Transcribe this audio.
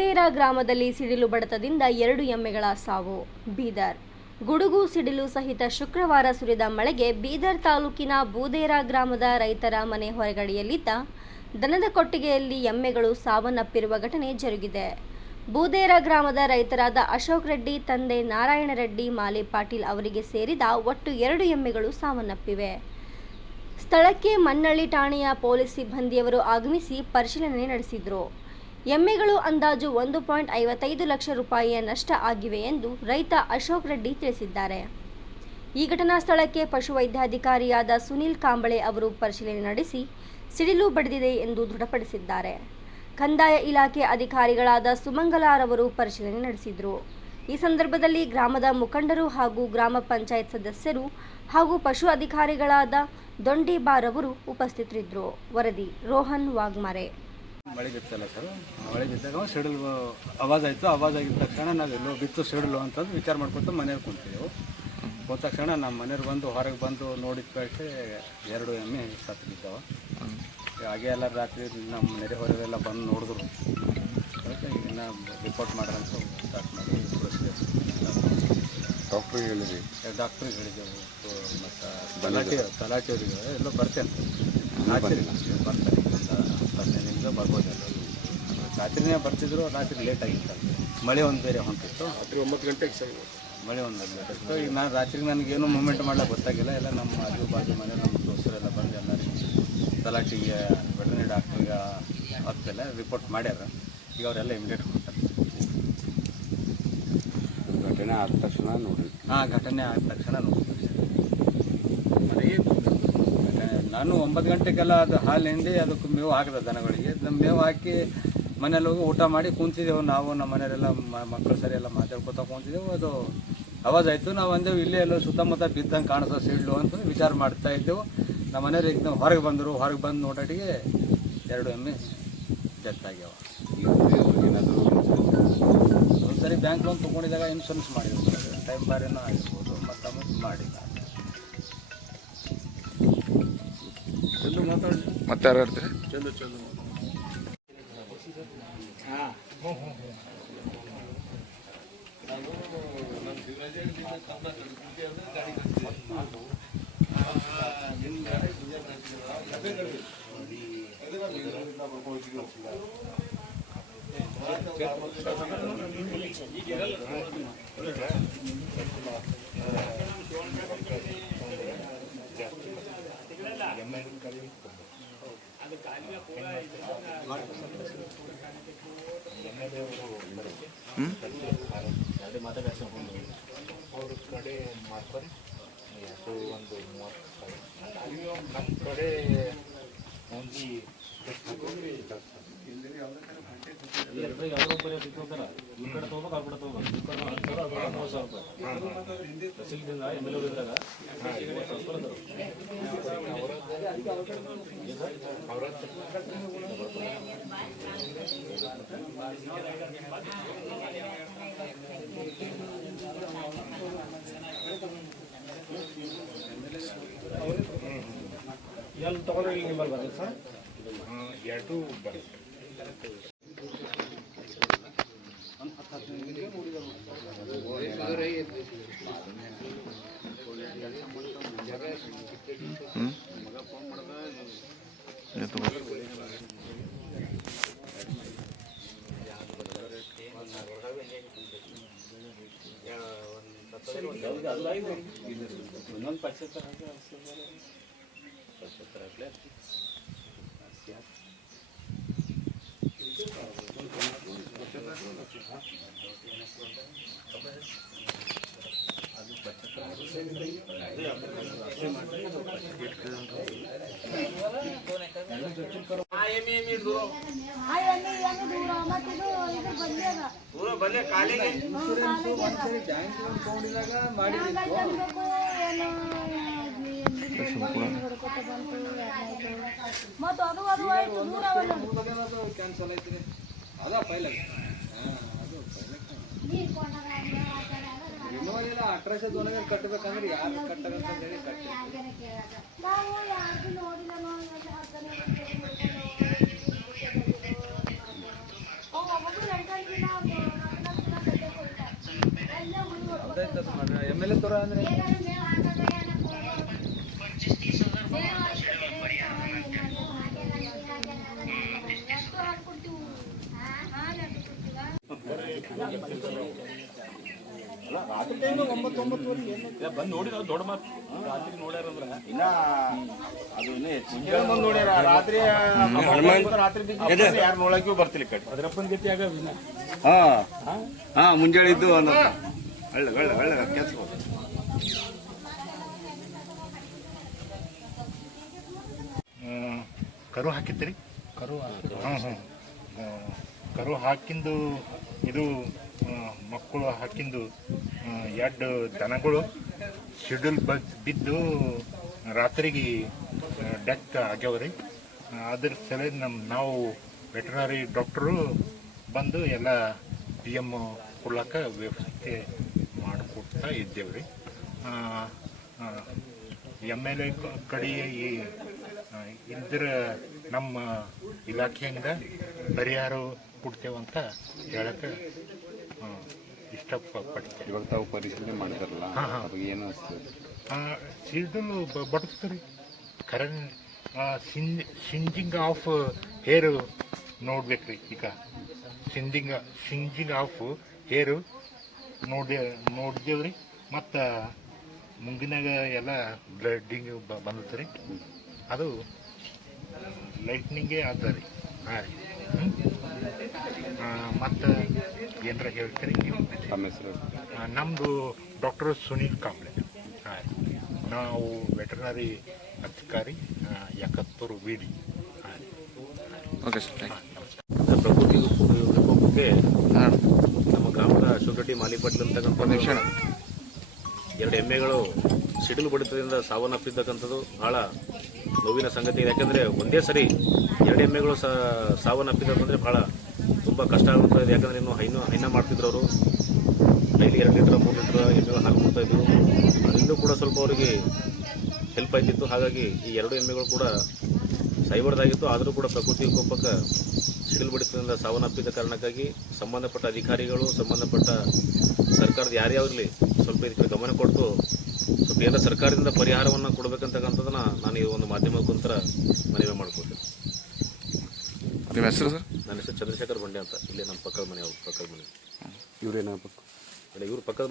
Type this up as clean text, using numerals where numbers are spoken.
ಬೂದೇರ ಗ್ರಾಮದಲ್ಲಿ ಸಿಡಿಲು ಬಡಿತದಿಂದ 2 ಎಮ್ಮೆಗಳ ಸಾವು. ಬೀದರ್ ಗುಡುಗು ಸಿಡಿಲು ಸಹಿತ ಶುಕ್ರವಾರ ಸುರಿದ ಮಳೆಗೆ ಬೀದರ್ ತಾಲೂಕಿನ ಬೂದೇರ ಗ್ರಾಮದ ರೈತರ ಮನೆ ಹೊರಗಡೆಯಲ್ಲಿದ್ದ ದನದ ಕೊಟ್ಟಿಗೆಯಲ್ಲಿ ಎಮ್ಮೆಗಳು ಸಾವನ್ನಪ್ಪಿರುವ ಘಟನೆ ಜರುಗಿದೆ. ಬೂದೇರ ಗ್ರಾಮದ ರೈತರಾದ ಅಶೋಕ್ ರೆಡ್ಡಿ ತಂದೆ ನಾರಾಯಣ ರೆಡ್ಡಿ ಮಾಲಿ ಪಾಟೀಲ್ ಅವರಿಗೆ ಸೇರಿದ ಒಟ್ಟು 2 ಎಮ್ಮೆಗಳು ಸಾವನ್ನಪ್ಪಿವೆ. ಸ್ಥಳಕ್ಕೆ ಮನ್ನಳ್ಳಿ ಠಾಣೆಯ ಪೊಲೀಸ್ ಸಿಬ್ಬಂದಿಯವರು ಆಗಮಿಸಿ ಪರಿಶೀಲನೆ ನಡೆಸಿದರು. ಎಮ್ಮೆಗಳು ಅಂದಾಜು 1.55 ಲಕ್ಷ ರೂಪಾಯಿಯ ನಷ್ಟ ಆಗಿವೆ ಎಂದು ರೈತ ಅಶೋಕ್ ರೆಡ್ಡಿ ತಿಳಿಸಿದ್ದಾರೆ. ಈ ಘಟನಾ ಸ್ಥಳಕ್ಕೆ ಪಶುವೈದ್ಯಾಧಿಕಾರಿಯಾದ ಸುನಿಲ್ ಕಾಂಬಳೆ ಅವರು ಪರಿಶೀಲನೆ ನಡೆಸಿ ಸಿಡಿಲು ಬಡಿದಿದೆ ಎಂದು ದೃಢಪಡಿಸಿದ್ದಾರೆ. ಕಂದಾಯ ಇಲಾಖೆ ಅಧಿಕಾರಿಗಳಾದ ಸುಮಂಗಲಾರವರು ಪರಿಶೀಲನೆ ನಡೆಸಿದರು. ಈ ಸಂದರ್ಭದಲ್ಲಿ ಗ್ರಾಮದ ಮುಖಂಡರು ಹಾಗೂ ಗ್ರಾಮ ಪಂಚಾಯತ್ ಸದಸ್ಯರು ಹಾಗೂ ಪಶು ಅಧಿಕಾರಿಗಳಾದ ದೊಂಡಿಬಾರ್ ಅವರು ಉಪಸ್ಥಿತರಿದ್ದರು. ವರದಿ ರೋಹನ್ ವಾಗ್ಮಾರೆ. ಮಳೆ ಬಿತ್ತಲ್ಲ ಸರ್, ಮಳೆ ಬಿದ್ದಾಗ ಸಿಡಿಲು ಆವಾಜ್ ಆಯಿತು. ಆವಾಜ್ ಆಗಿದ ತಕ್ಷಣ ನಾವೆಲ್ಲೋ ಬಿತ್ತು ಸಿಡಿಲು ಅಂತಂದು ವಿಚಾರ ಮಾಡ್ಕೊತ ಮನೆಯವ್ರು ಕುಂತಿದ್ದೆವು. ಹೋದ ತಕ್ಷಣ ನಮ್ಮ ಮನೆಯವ್ರು ಬಂದು ಹೊರಗೆ ಬಂದು ನೋಡಿದ ಕಡೆ 2 ಎಮ್ಮೆ ಸತ್ತು ಬಿದ್ದಾವೆ. ಹಾಗೆ ಎಲ್ಲ ರಾತ್ರಿ ನಮ್ಮ ನೆರೆ ಹೊರಗೆಲ್ಲ ಬಂದು ನೋಡಿದ್ರು. ಅದಕ್ಕೆ ಇನ್ನು ರಿಪೋರ್ಟ್ ಮಾಡೋಂತ ಸ್ಟಾರ್ಟ್ ಮಾಡಿ ಡಾಕ್ಟ್ರಿಗೆ ಹೇಳಿದ್ವಿ, ಡಾಕ್ಟ್ರಿಗೆ ಹೇಳಿದೆವು. ಮತ್ತು ತಲಾಟಿಯವರಿಗೆ ಎಲ್ಲೋ ಬರ್ತೇನೆ ಬರ್ತಾರೆ, ಒಂದು 15 ನಿಮಿಷ ಬರ್ಬೋದಲ್ಲ. ರಾತ್ರಿನೇ ಬರ್ತಿದ್ರು, ರಾತ್ರಿ ಲೇಟ್ ಆಗಿತ್ತು. ಮಳೆ ಒಂದು ಬೇರೆ ಹೊಂಟಿತ್ತು. ರಾತ್ರಿ 9 ಗಂಟೆಗೆ ಸರ್ ಮಳೆ ಒಂದು ಇತ್ತು. ಈಗ ನಾನು ರಾತ್ರಿಗೆ ನನಗೇನು ಮೂಮೆಂಟ್ ಮಾಡ್ಲಿಕ್ಕೆ ಗೊತ್ತಾಗಿಲ್ಲ. ಎಲ್ಲ ನಮ್ಮ ಆಜು ಬಾಜು ಮನೆ ನಮ್ಮ ದೋಸ್ತರೆಲ್ಲ ಬಂದು ಎಲ್ಲರಿಗೆ ತಲಾಟಿಗೆ ವೆಟರ್ನರಿ ಡಾಕ್ಟ್ರಿಗೆ ಹೊತ್ತೆಲ್ಲ ರಿಪೋರ್ಟ್ ಮಾಡ್ಯಾರ. ಈಗ ಅವರೆಲ್ಲ ಇಮಿಡಿಯೇಟ್ ಕೊಡ್ತಾರೆ. ಘಟನೆ ಆದ ತಕ್ಷಣ ನೋಡಿ. ಘಟನೆ ಆದ ತಕ್ಷಣ ನೋಡಿ. ನಾನು 9 ಗಂಟೆಗೆಲ್ಲ ಅದು ಹಾಲು ಹಿಂಡಿ ಅದಕ್ಕೆ ಮೇವು ಹಾಕಿದೆ ದನಗಳಿಗೆ. ನಮ್ಮ ಮೇವು ಹಾಕಿ ಮನೇಲಿ ಹೋಗಿ ಊಟ ಮಾಡಿ ಕೂತಿದ್ದೆವು. ನಾವು ನಮ್ಮ ಮನೆಯವರೆಲ್ಲ ಮಕ್ಕಳು ಸರಿ ಎಲ್ಲ ಮಾತಾಡ್ಕೊತಾ ಕೂತಿದ್ದೆವು. ಅದು ಆವಾಜ್ ಆಯಿತು. ನಾವು ಅಂದೇವು ಇಲ್ಲೇ ಎಲ್ಲೋ ಸುತ್ತಮುತ್ತ ಬಿದ್ದಂಗೆ ಕಾಣಿಸೋ ಸಿಡ್ಲು ಅಂತ ವಿಚಾರ ಮಾಡ್ತಾ ಇದ್ದೆವು. ನಮ್ಮ ಮನೆಯವ್ರು ಈಗ ಹೊರಗೆ ಬಂದರು. ಹೊರಗೆ ಬಂದು ನೋಡೋಟಿಗೆ 2 ಎಮ್ಮೆ ಡೆತ್ ಆಗ್ಯಾವ. ಏನಾದರೂ ಒಂದ್ಸರಿ ಬ್ಯಾಂಕ್ ಲೋನ್ ತೊಗೊಂಡಿದ್ದಾಗ ಇನ್ಶೂರೆನ್ಸ್ ಮಾಡಿದ್ರು. ಟೈಮ್ ಬಾರೇನೋ ಆಗಿರ್ಬೋದು, ಮತ್ತು ಅಮೌಂಟ್ ಮಾಡಿಲ್ಲ. ಮತ್ತೆ ಯಾರು ಹೇಳ್ತೀರಿ? ಚಂದು ಅವ್ರ ಕಡೆ ಮಾಡ್ತಾರೆ. ಅದು ಒಂದು 30 ನಮ್ಮ ಕಡೆ ಓನ್ಲಿ ಎಲ್ಲಿ ತಗೊಂಡ್ರೆ ಇಲ್ಲಿ ನಿಮ್ಮಲ್ಲಿ ಬರುತ್ತೆ ಸರ್? 2 ಬರುತ್ತೆ. ಅಟ್ರಾಕ್ಷ ದೋಣಿಗೆ ಕಟ್ಟಬೇಕಂದ್ರೆ ಯಾರು ಕಟ್ಟಬೇಕಂತ ಹೇಳಿ ಕಟ್ಟಿ ನಾವು MLA ತೋರ ಅಂದ್ರೆ ಬಂದು ನೋಡಿ ನಾವು ದೊಡ್ಡ ಮಾತು ರಾತ್ರಿ ನೋಡ್ಯಾರಂದ್ರೆ ಇನ್ನ ಅದು ಇನ್ನೂ ಹೆಚ್ಚಿಗೆ ಬಂದು ನೋಡ್ಯಾರ ರಾತ್ರಿ ಯಾರು ನೋಡಕ್ಕೂ ಬರ್ತಿಲ್ಲ ಕಡೆ ಅದರಪ್ಪನ ಗತಿಯಾಗ ವಿನ ಮುಂಜಾನೆ ಇದ್ದು ಒಂದು ಒಳ್ಳೆ ಕೆಲಸ ಕರು ಹಾಕಿತ್ರಿ ಕರು ಹಾಕಿಂದು ಇದು ಮಕ್ಕಳು ಹಾಕಿಂದು ಎರಡು ದನಗಳು ಶೆಡ್ಯೂಲ್ ಬಿದ್ದು ರಾತ್ರಿಗೆ ಡೆತ್ ಆಗ್ಯಾವ್ರಿ. ಅದ್ರ ಸಲ ನಾವು ವೆಟರ್ನರಿ ಡಾಕ್ಟ್ರು ಬಂದು ಎಲ್ಲ PM ಕೊಡ್ಲಕ್ಕ ವ್ಯವಸ್ಥೆ ಮಾಡಿಕೊಡ್ತಾ ಇದ್ದೇವ್ರಿ. MLA ಕಡೆ ಇದ್ರ ನಮ್ಮ ಇಲಾಖೆಯಿಂದ ಪರಿಹಾರ ಕೊಡ್ತೇವಂತ ಹೇಳಕ್ಕೆ ಇಷ್ಟಪಡ್ತೇವೆ. ಇವಾಗ ತಾವು ಪರಿಶೀಲನೆ ಮಾಡಿದಾರಲ್ಲ ಅವಾಗ ಏನು ಅನಿಸ್ತದೆ? ಸೀಸನ್ ಬಡಿಸ್ತೀರಿ ಖರೆ ಸಿಂಜಿಂಗ್ ಆಫ್ ಹೇರು ನೋಡ್ಬೇಕ್ರಿ. ಈಗ ಸಿಂಜಿಂಗ್ ಆಫ್ ಹೇರು ನೋಡಿದೇವ್ರಿ. ಮತ್ತು ಮುಂಗಿನಾಗ ಎಲ್ಲ ಬ್ಲಡ್ಡಿಂಗ್ ಬಂದತ್ರಿ. ಅದು ಲೈಟ್ನಿಂಗೇ ಅದ ರೀ. ಹಾಂ ರೀ. ಮತ್ತು ಏನರ ಹೇಳ್ತೀರಿ ನೀವು? ನಮ್ಮ ಹೆಸರು ನಮ್ಮದು ಡಾಕ್ಟರ್ ಸುನೀಲ್ ಕಾಂಬ್ಳೆ. ಹಾಂ ರೀ. ನಾವು ವೆಟರ್ನರಿ ಅಧಿಕಾರಿ ಯಾಕತ್ತೂರು ವಿಡಿ. ಹಾಂ ರೀ. ಓಕೆ ಸರ್, ಥ್ಯಾಂಕ್ ಪ್ರಕೃತಿ ವಿಕೋಪಕ್ಕೆ ನಮ್ಮ ಗ್ರಾಮದ ಅಶೋಕ್ ಮಾಲಿಪಟ್ಲ ಅಂತಕ್ಕಂಥ ಎರಡು ಎಮ್ಮೆಗಳು ಸಿಡಿಲು ಬಡಿತದಿಂದ ಸಾವನ್ನಪ್ಪಿದ್ದಕ್ಕಂಥದ್ದು ಬಹಳ ನೋವಿನ ಸಂಗತಿ ಇದೆ. ಯಾಕಂದರೆ ಒಂದೇ ಸರಿ ಎರಡು ಎಮ್ಮೆಗಳು ಸಾವನ್ನಪ್ಪಿದ್ದಕ್ಕಂದರೆ ಬಹಳ ತುಂಬ ಕಷ್ಟ ಆಗುತ್ತದೆ. ಯಾಕಂದರೆ ಇನ್ನು ಹೈನ ಮಾಡ್ತಿದ್ರು ಅವರು. ಡೈಲಿ 2 ಲೀಟ್ರ್ 3 ಲೀಟ್ರ್ ಎಮ್ಮೆಗಳು ಹಾಲು ಕೊಡ್ತಾಯಿದ್ರು. ಅದರಿಂದ ಕೂಡ ಸ್ವಲ್ಪ ಅವರಿಗೆ ಹೆಲ್ಪ್ ಆಯ್ತಿತ್ತು. ಹಾಗಾಗಿ ಈ ಎರಡು ಎಮ್ಮೆಗಳು ಕೂಡ ಸಾಯ್ಬಾರ್ದಾಗಿತ್ತು. ಆದರೂ ಕೂಡ ಪ್ರಕೃತಿ ವಿಕೋಪಕ್ಕೆ ಸಿಡಿಲು ಬಡಿತದಿಂದ ಸಾವನ್ನಪ್ಪಿದ ಕಾರಣಕ್ಕಾಗಿ ಸಂಬಂಧಪಟ್ಟ ಅಧಿಕಾರಿಗಳು, ಸಂಬಂಧಪಟ್ಟ ಸರ್ಕಾರದ ಯಾರ್ಯಾವಿರಲಿ ಸ್ವಲ್ಪ ಇದಕ್ಕೆ ಗಮನ ಕೊಟ್ಟು ಸ್ವಲ್ಪ ಎಲ್ಲ ಸರ್ಕಾರದಿಂದ ಪರಿಹಾರವನ್ನು ಕೊಡಬೇಕಂತಕ್ಕಂಥದ್ದನ್ನು ನಾನು ಈ ಒಂದು ಮಾಧ್ಯಮದ ಮುಖಾಂತರ ಮನವಿ ಮಾಡ್ಕೊತೀನಿ. ನಿಮ್ಮ ಹೆಸರು ಸರ್? ನನ್ನ ಹೆಸರು ಚಂದ್ರಶೇಖರ್ ಬಂಡೆ ಅಂತ. ಇಲ್ಲೇ ನಮ್ಮ ಪಕ್ಕದ ಮನೆ ಇವ್ರೇನಾಗಬೇಕು? ಇಲ್ಲ, ಇವ್ರ ಪಕ್ಕದ ಮನೆ.